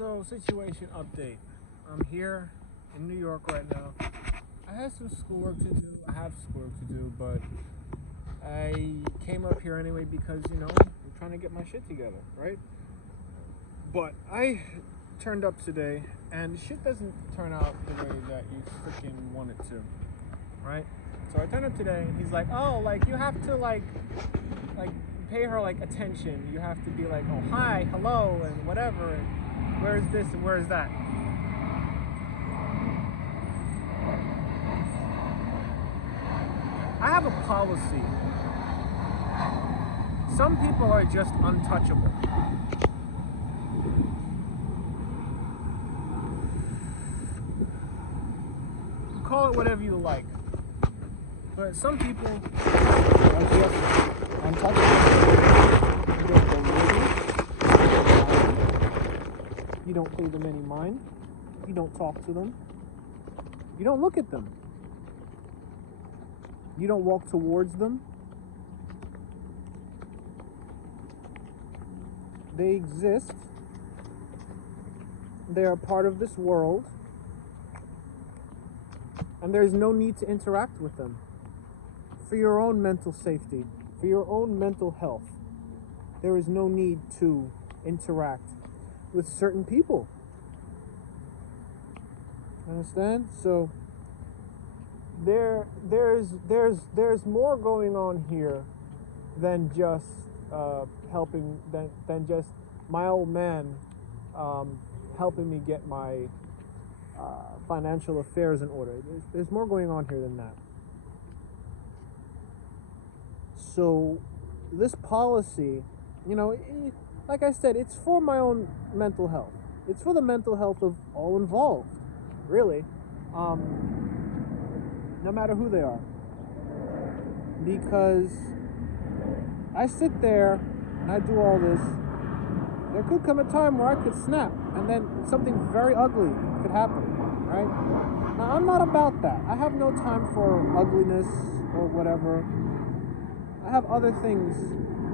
So, situation update. I'm here in New York right now. I had some schoolwork to do. I have schoolwork to do, but I came up here anyway because, I'm trying to get my shit together, right? But I turned up today, and shit doesn't turn out the way that you freaking want it to, right? So I turned up today, and he's like, "Oh, like you have to like pay her like attention. You have to be like, oh hi, hello, and whatever. And where's this and where's that?" I have a policy. Some people are just untouchable. Call it whatever you like. But some people are just untouchable. You just don't listen. You don't pay them any mind. You don't talk to them. You don't look at them. You don't walk towards them. They exist. They are part of this world. And there's no need to interact with them. For your own mental safety, for your own mental health, there is no need to interact with certain people. Understand? So there's more going on here than just helping than just my old man helping me get my financial affairs in order. There's more going on here than that. So this policy, like I said, it's for my own mental health. It's for the mental health of all involved, really. No matter who they are. Because I sit there and I do all this. There could come a time where I could snap and then something very ugly could happen, right? Now, I'm not about that. I have no time for ugliness or whatever. I have other things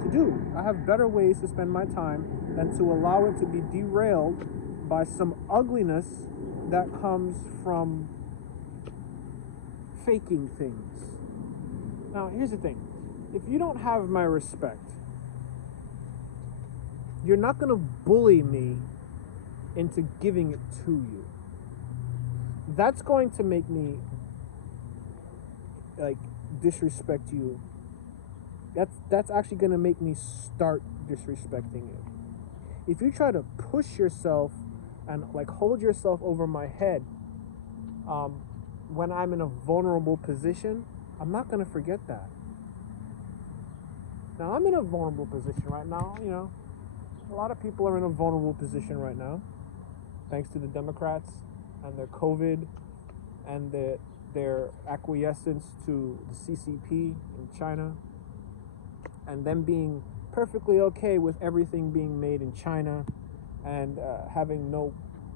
to do. I have better ways to spend my time than to allow it to be derailed by some ugliness that comes from faking things. Now, here's the thing. If you don't have my respect, you're not going to bully me into giving it to you. That's going to make me disrespect you. That's actually going to make me start disrespecting you. If you try to push yourself and hold yourself over my head when I'm in a vulnerable position, I'm not going to forget that. Now, I'm in a vulnerable position right now, A lot of people are in a vulnerable position right now, thanks to the Democrats and their COVID and their acquiescence to the CCP in China, and them being perfectly okay with everything being made in China and having no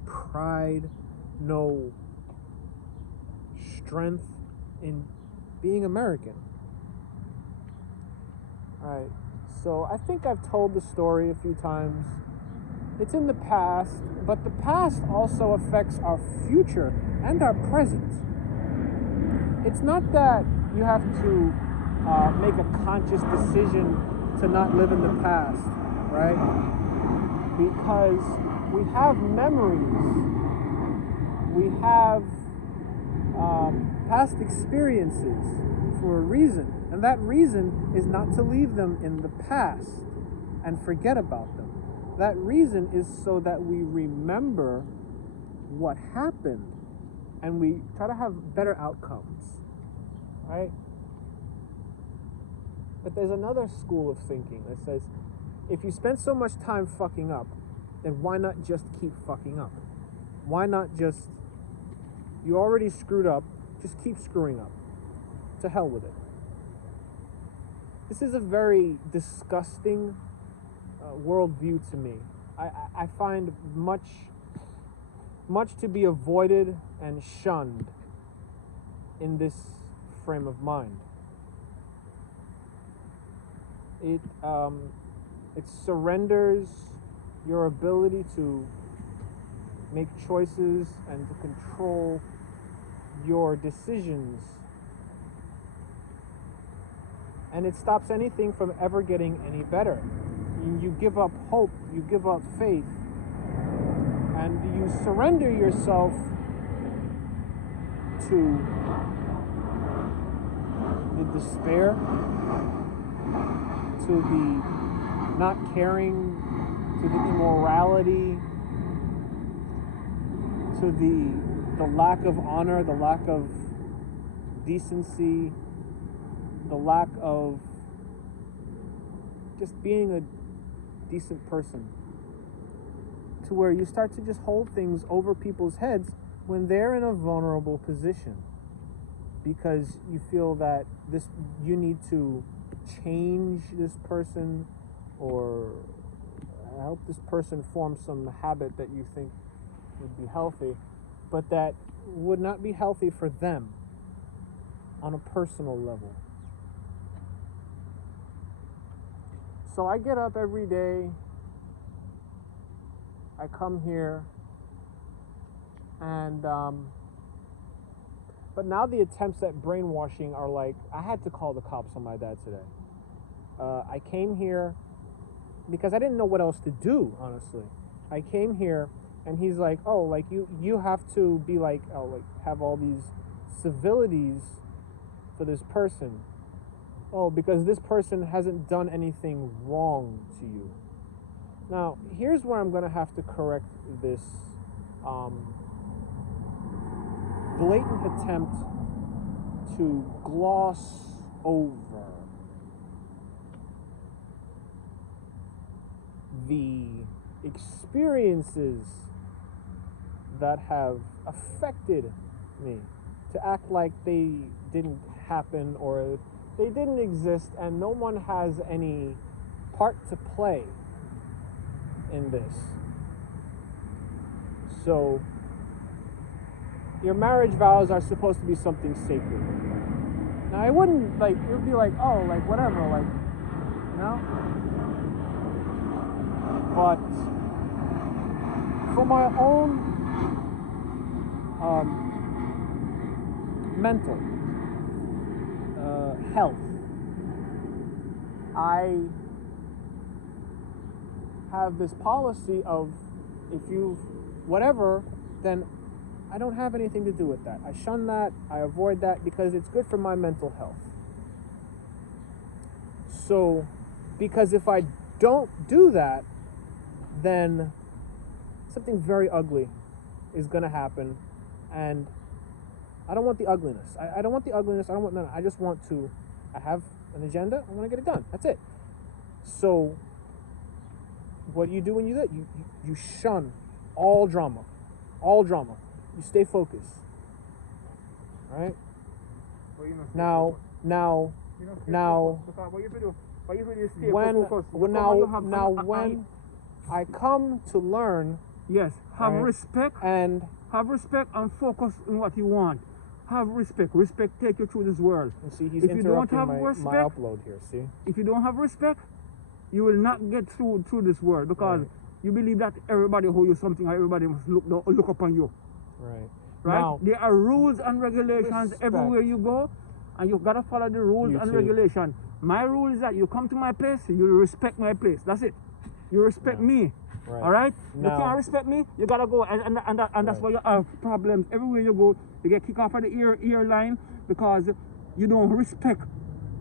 pride, no strength in being American. All right. So I think I've told the story a few times. It's in the past, but the past also affects our future and our present. It's not that you have to make a conscious decision to not live in the past, right? Because we have memories. We have past experiences for a reason. And that reason is not to leave them in the past and forget about them. That reason is so that we remember what happened and we try to have better outcomes, right? But there's another school of thinking that says, if you spend so much time fucking up, then why not just keep fucking up? Why not just, you already screwed up, just keep screwing up. To hell with it. This is a very disgusting worldview to me. I find much to be avoided and shunned in this frame of mind. It surrenders your ability to make choices and to control your decisions. And it stops anything from ever getting any better. You give up hope, you give up faith, and you surrender yourself to the despair, to the not caring, to the immorality, to the lack of honor, the lack of decency, the lack of just being a decent person, to where you start to just hold things over people's heads when they're in a vulnerable position, because you feel that you need to change this person or help this person form some habit that you think would be healthy, but that would not be healthy for them on a personal level. So I get up every day, I come here, and but now the attempts at brainwashing are like, I had to call the cops on my dad today. I came here because I didn't know what else to do, honestly. I came here and he's like, oh, like you have to be like, oh, like have all these civilities for this person. Oh, because this person hasn't done anything wrong to you. Now, here's where I'm going to have to correct this blatant attempt to gloss over the experiences that have affected me, to act like they didn't happen or they didn't exist and no one has any part to play in this. So your marriage vows are supposed to be something sacred. Now I wouldn't like, it would be like, oh, like whatever, like, you know? But for my own mental health, I have this policy of, if you whatever, then I don't have anything to do with that. I shun that, I avoid that, because it's good for my mental health. So, because if I don't do that, then something very ugly is going to happen, and I don't want the ugliness. I don't want the ugliness. I don't want none. I just want to, I have an agenda, I want to get it done. That's it. So what do when you do that? You shun all drama. All drama. You stay focused. Right? Now when I come to learn, yes, have right, respect and focus on what you want. Have respect. Respect take you through this world. You see, he's if you don't have my upload here. See, if you don't have respect, you will not get through this world, because you believe that everybody owes you something, or everybody must look upon you. Right? Now, there are rules and regulations everywhere you go, and you've got to follow the rules and regulations. My rule is that you come to my place, you respect my place. That's it. You respect me. Right. All right? You can't respect me, you got to go. And that's why you have problems. Everywhere you go, you get kicked off of the airline because you don't respect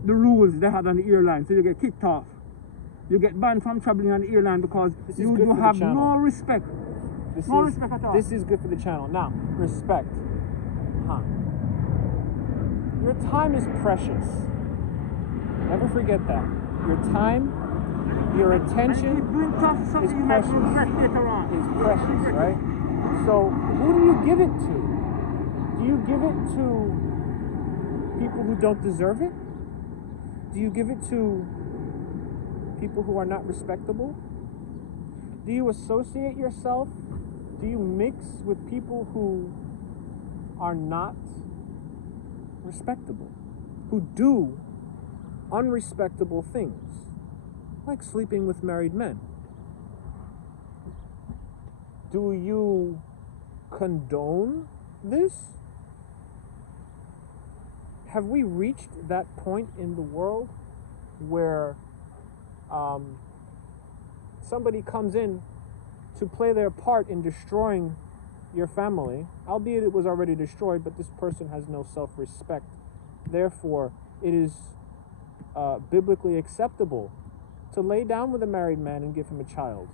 the rules they had on the airline. So you get kicked off. You get banned from traveling on the airline because you do have no respect. Respect at all. This is good for the channel. Now, respect. Your time is precious. Never forget that. Your time, your attention is precious. Is precious, right? So, who do you give it to? Do you give it to people who don't deserve it? Do you give it to people who are not respectable? Do you associate yourself? Do you mix with people who are not respectable, who do unrespectable things, like sleeping with married men? Do you condone this? Have we reached that point in the world where somebody comes in to play their part in destroying your family, albeit it was already destroyed, but this person has no self-respect. Therefore, it is biblically acceptable to lay down with a married man and give him a child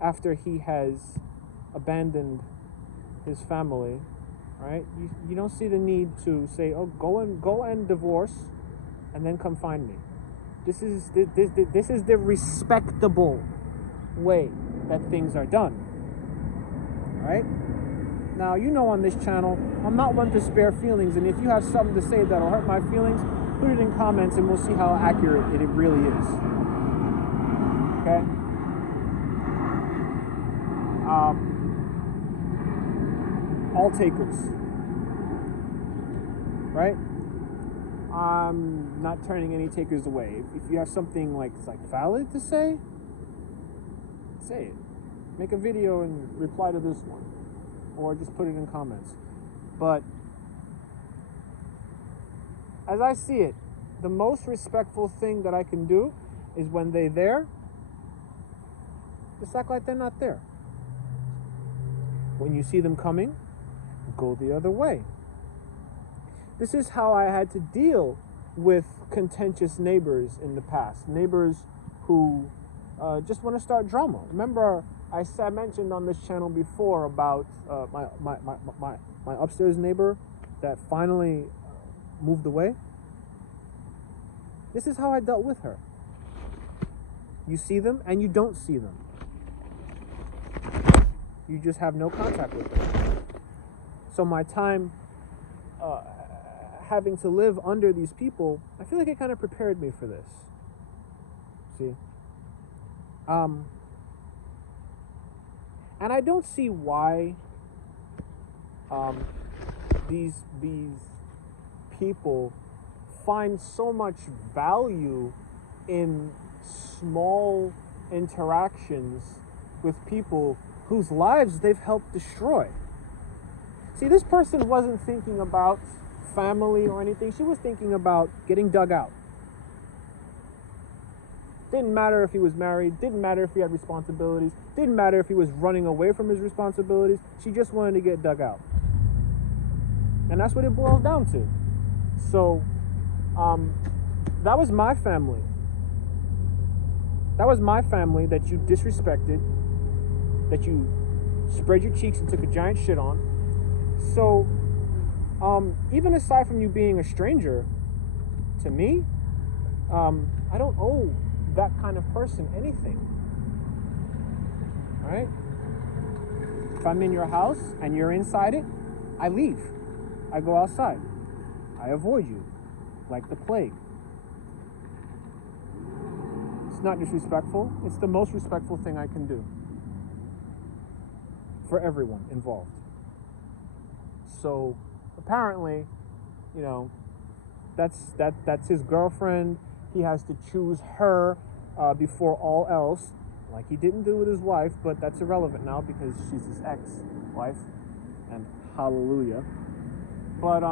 after he has abandoned his family, right? You don't see the need to say, oh, go and divorce and then come find me. This is the respectable way that things are done, right? Now, you know, on this channel, I'm not one to spare feelings, and if you have something to say that'll hurt my feelings, put it in comments and we'll see how accurate it really is. Okay? All takers. Right? I'm not turning any takers away. If you have something like valid to say it. Make a video and reply to this one. Or just put it in comments. But as I see it, the most respectful thing that I can do is when they're there, just act like they're not there. When you see them coming, go the other way. This is how I had to deal with contentious neighbors in the past. Neighbors who just want to start drama. Remember, I mentioned on this channel before about my upstairs neighbor that finally moved away. This is how I dealt with her. You see them and you don't see them. You just have no contact with them. So my time having to live under these people, I feel like it kind of prepared me for this. See? And I don't see why these people find so much value in small interactions with people whose lives they've helped destroy. See, this person wasn't thinking about family or anything. She was thinking about getting dug out. Didn't matter if he was married, didn't matter if he had responsibilities, didn't matter if he was running away from his responsibilities. She just wanted to get dug out. And that's what it boils down to. So, that was my family. That was my family that you disrespected, that you spread your cheeks and took a giant shit on. So, even aside from you being a stranger to me, I don't owe that kind of person anything. Right? If I'm in your house and you're inside it, I leave. I go outside. I avoid you like the plague. It's not disrespectful. It's the most respectful thing I can do for everyone involved. So apparently, you know, that's his girlfriend. He has to choose her before all else, like he didn't do with his wife, but that's irrelevant now because she's his ex-wife, and hallelujah. But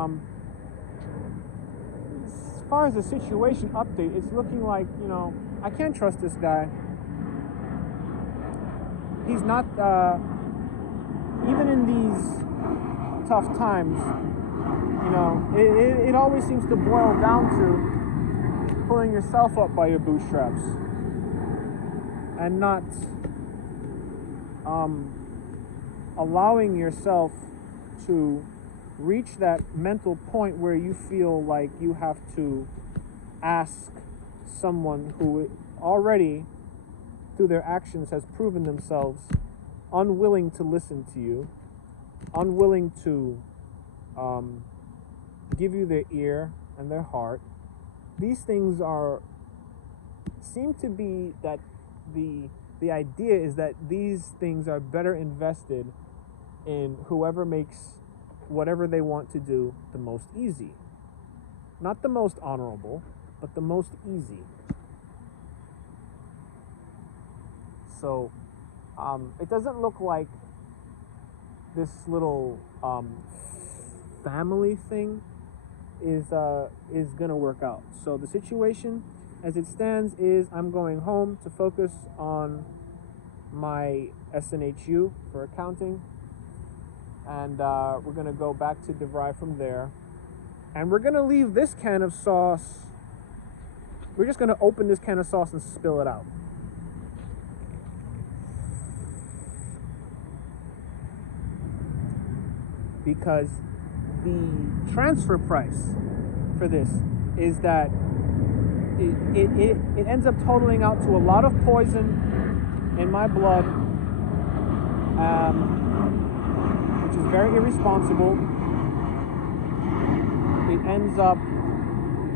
as far as the situation update, it's looking like, you know, I can't trust this guy. He's not, even in these tough times, you know, it always seems to boil down to pulling yourself up by your bootstraps and not allowing yourself to reach that mental point where you feel like you have to ask someone who already, through their actions, has proven themselves unwilling to listen to you, unwilling to give you their ear and their heart. These things seem to be that the idea is that these things are better invested in whoever makes whatever they want to do the most easy. Not the most honorable, but the most easy. So it doesn't look like this little family thing is gonna work out. So the situation as it stands is I'm going home to focus on my SNHU for accounting, and we're gonna go back to DeVry from there, and we're gonna leave this can of sauce. We're just gonna open this can of sauce and spill it out. Because the transfer price for this is that it ends up totaling out to a lot of poison in my blood, which is very irresponsible. It ends up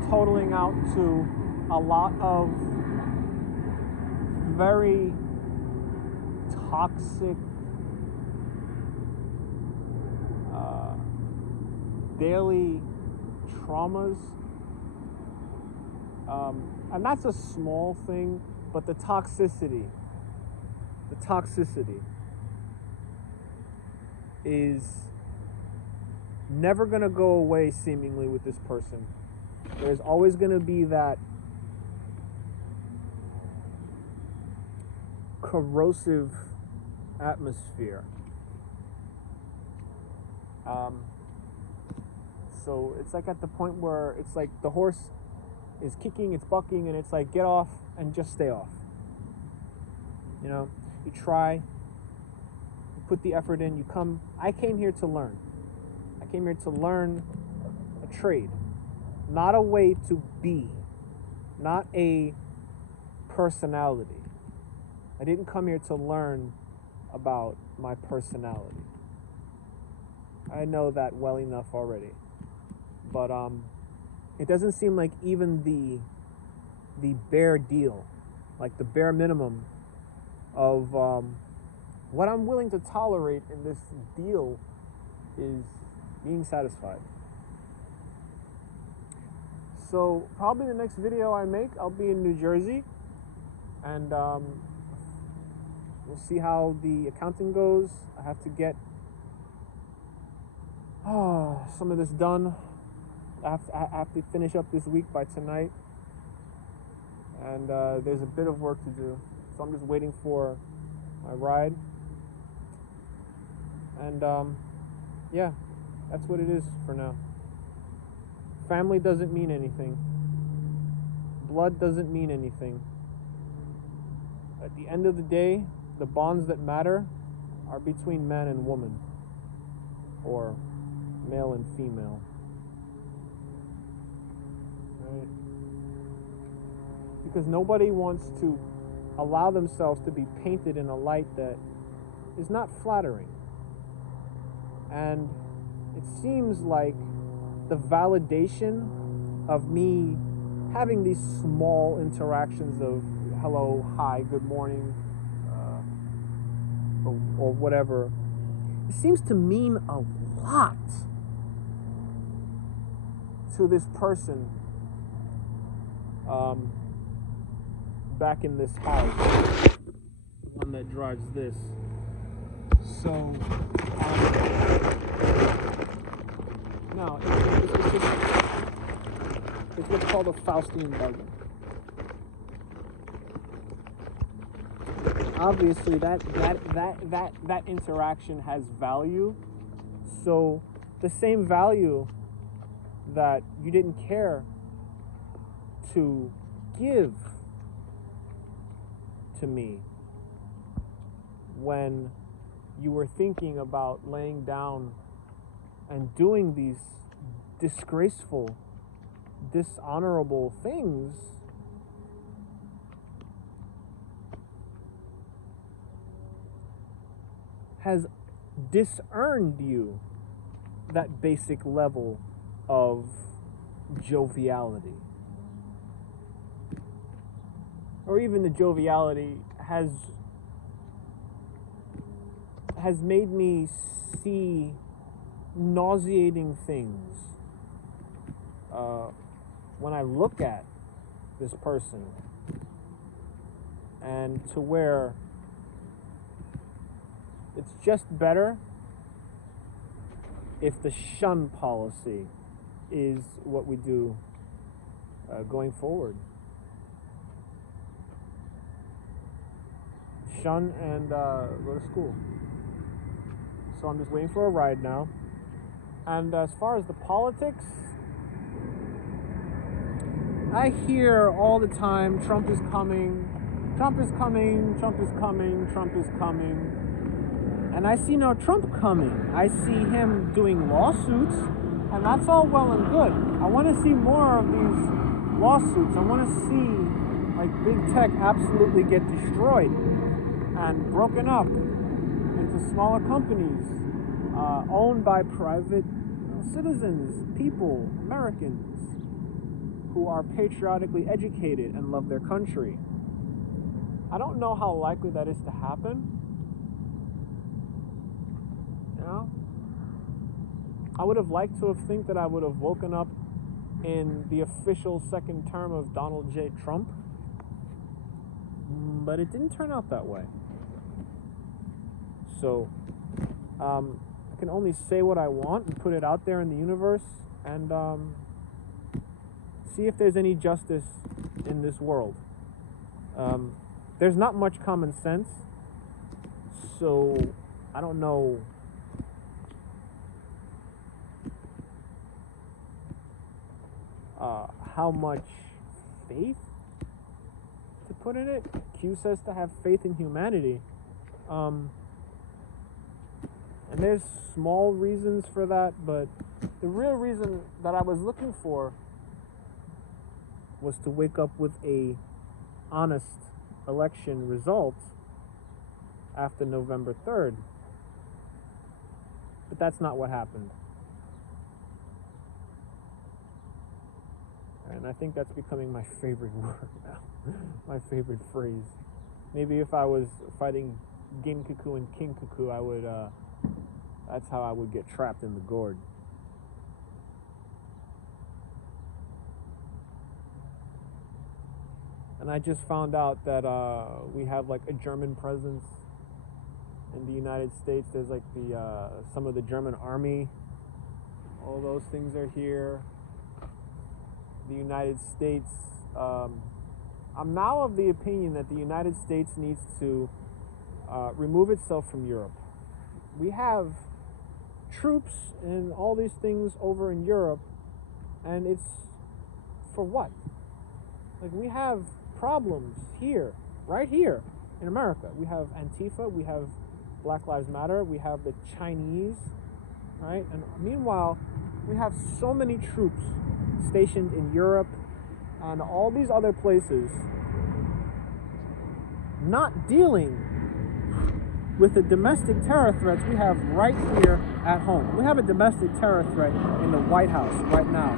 totaling out to a lot of very toxic daily traumas, and that's a small thing, but the toxicity is never going to go away seemingly with this person. There's always going to be that corrosive atmosphere. So it's like at the point where it's like the horse is kicking, it's bucking, and it's like, get off and just stay off. You know, you try, you put the effort in, you come. I came here to learn. I came here to learn a trade, not a way to be, not a personality. I didn't come here to learn about my personality. I know that well enough already. But it doesn't seem like even the bare deal, like the bare minimum of what I'm willing to tolerate in this deal is being satisfied. So probably the next video I make, I'll be in New Jersey, and we'll see how the accounting goes. I have to get some of this done. I have to finish up this week by tonight, and there's a bit of work to do, so I'm just waiting for my ride, and yeah, that's what it is for now. Family doesn't mean anything. Blood doesn't mean anything. At the end of the day, the bonds that matter are between man and woman, or male and female. Right? Because nobody wants to allow themselves to be painted in a light that is not flattering. And it seems like the validation of me having these small interactions of hello, hi, good morning, or whatever, it seems to mean a lot to this person back in this house, the one that drives this. So no, it's what's called a Faustian bargain. Obviously, that interaction has value. So the same value that you didn't care to give to me when you were thinking about laying down and doing these disgraceful, dishonorable things, has disearned you that basic level of joviality. Or even the joviality has made me see nauseating things when I look at this person, and to where it's just better if the shun policy is what we do going forward. Shun and go to school. So I'm just waiting for a ride now. And as far as the politics, I hear all the time, Trump is coming, Trump is coming, Trump is coming, Trump is coming. And I see no Trump coming. I see him doing lawsuits, and that's all well and good. I want to see more of these lawsuits. I want to see like big tech absolutely get destroyed and broken up into smaller companies owned by private citizens, people, Americans who are patriotically educated and love their country. I don't know how likely that is to happen. You know? I would have liked to have think that I would have woken up in the official second term of Donald J. Trump, but it didn't turn out that way. So I can only say what I want and put it out there in the universe and see if there's any justice in this world. There's not much common sense, so I don't know how much faith to put in it. Q says to have faith in humanity. And there's small reasons for that, but the real reason that I was looking for was to wake up with a honest election result after November 3rd. But that's not what happened. And I think that's becoming my favorite word now. My favorite phrase. Maybe if I was fighting Ginkaku and Kinkaku, I would that's how I would get trapped in the gourd. And I just found out that we have like a German presence in the United States. There's like the some of the German army. All those things are here. The United States. I'm now of the opinion that the United States needs to remove itself from Europe. We have troops and all these things over in Europe, and it's for what? Like, we have problems here, right here in America. We have Antifa, we have Black Lives Matter, we have the Chinese, right? And meanwhile, we have so many troops stationed in Europe and all these other places not dealing with the domestic terror threats we have right here at home. We have a domestic terror threat in the White House right now.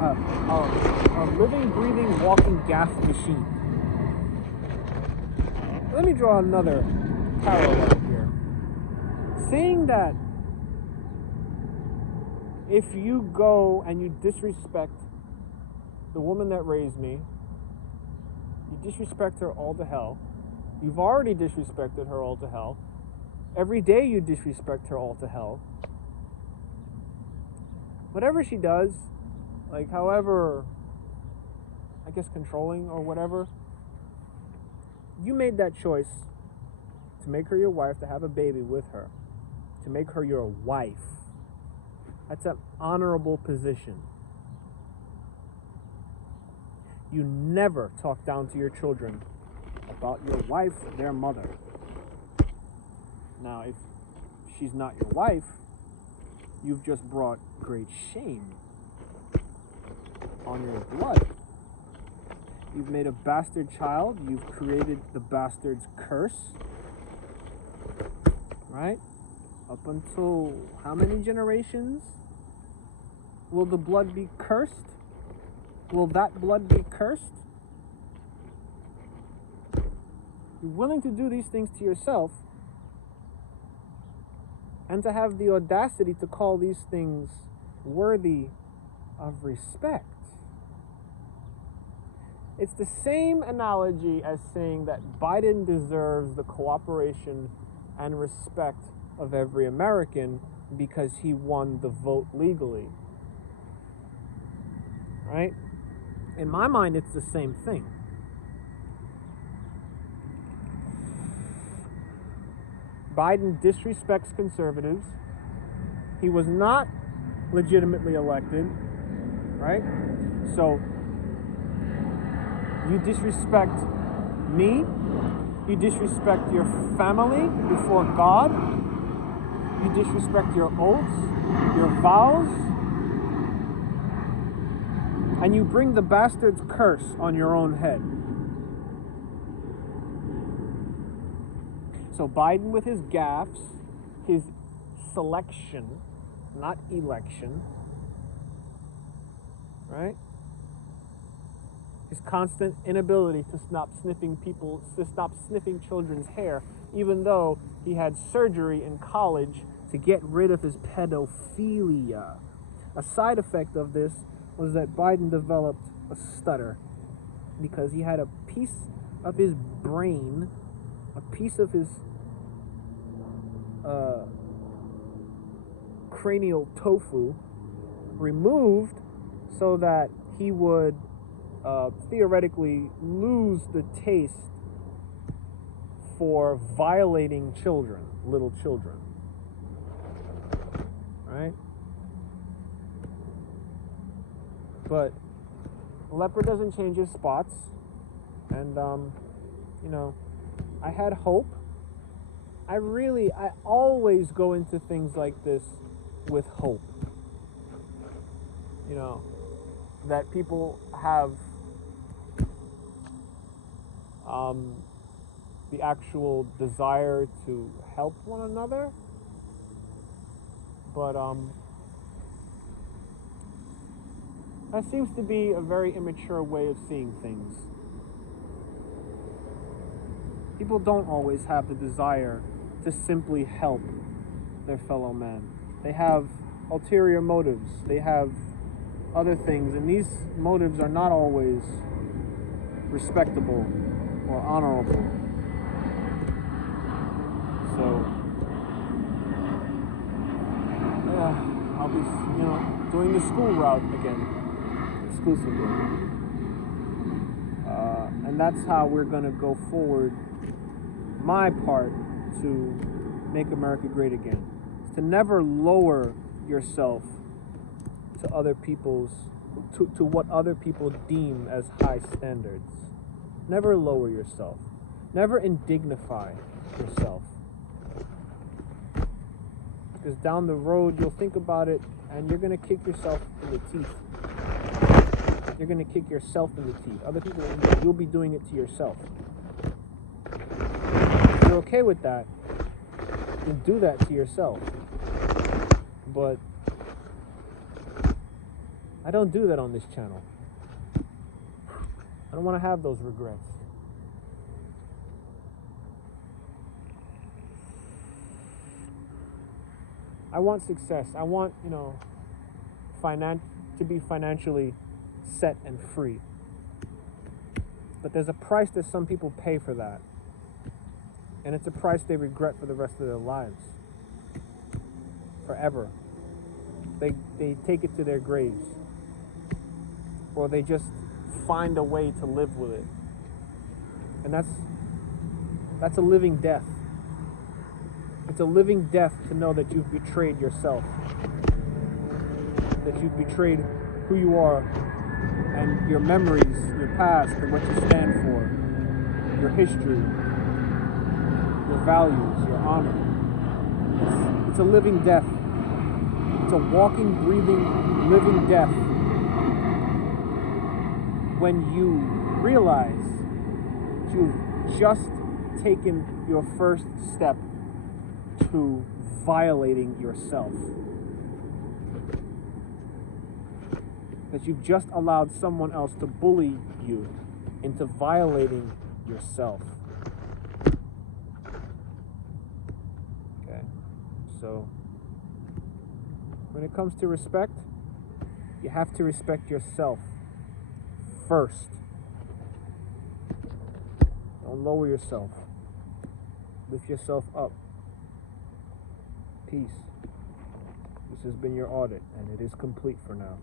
A living, breathing, walking gas machine. Let me draw another parallel here. Saying that if you go and you disrespect the woman that raised me, you disrespect her all to hell. You've already disrespected her all to hell. Every day you disrespect her all to hell. Whatever she does, like however, I guess controlling or whatever, you made that choice to make her your wife, to have a baby with her, to make her your wife. That's an honorable position. You never talk down to your children about your wife, their mother. Now, if she's not your wife, you've just brought great shame on your blood. You've made a bastard child. You've created the bastard's curse. Right? Up until how many generations will the blood be cursed? Will that blood be cursed? You're willing to do these things to yourself and to have the audacity to call these things worthy of respect. It's the same analogy as saying that Biden deserves the cooperation and respect of every American because he won the vote legally. Right? In my mind, it's the same thing. Biden disrespects conservatives. He was not legitimately elected, right? So you disrespect me, you disrespect your family before God, you disrespect your oaths, your vows, and you bring the bastard's curse on your own head. So Biden, with his gaffes, his selection, not election, right? His constant inability to stop sniffing children's hair, even though he had surgery in college to get rid of his pedophilia. A side effect of this was that Biden developed a stutter because he had a piece of his brain, a piece of his cranial tofu removed so that he would theoretically lose the taste for violating children, little children. Right? But a leopard doesn't change his spots. And, I had hope. I always go into things like this with hope. That people have the actual desire to help one another. But that seems to be a very immature way of seeing things. People don't always have the desire to simply help their fellow man. They have ulterior motives. They have other things, and these motives are not always respectable or honorable. So, yeah, I'll be, doing the school route again, exclusively. And that's how we're going to go forward. My part to make America great again is to never lower yourself to other people's, to what other people deem as high standards. Never lower yourself. Never indignify yourself. Because down the road, you'll think about it and you're going to kick yourself in the teeth. You're going to kick yourself in the teeth. Other people, you'll be doing it to yourself. If you're okay with that, then do that to yourself. But I don't do that on this channel. I don't want to have those regrets. I want success. I want, to be financially set and free. But there's a price that some people pay for that. And it's a price they regret for the rest of their lives. Forever. They take it to their graves. Or they just find a way to live with it. And that's a living death. It's a living death to know that you've betrayed yourself. That you've betrayed who you are and your memories, your past, and what you stand for, your history, your values, your honor. It's a living death. It's a walking, breathing, living death when you realize that you've just taken your first step to violating yourself. That you've just allowed someone else to bully you into violating yourself. Okay, so when it comes to respect, you have to respect yourself first. Don't lower yourself. Lift yourself up. Peace. This has been your audit, and it is complete for now.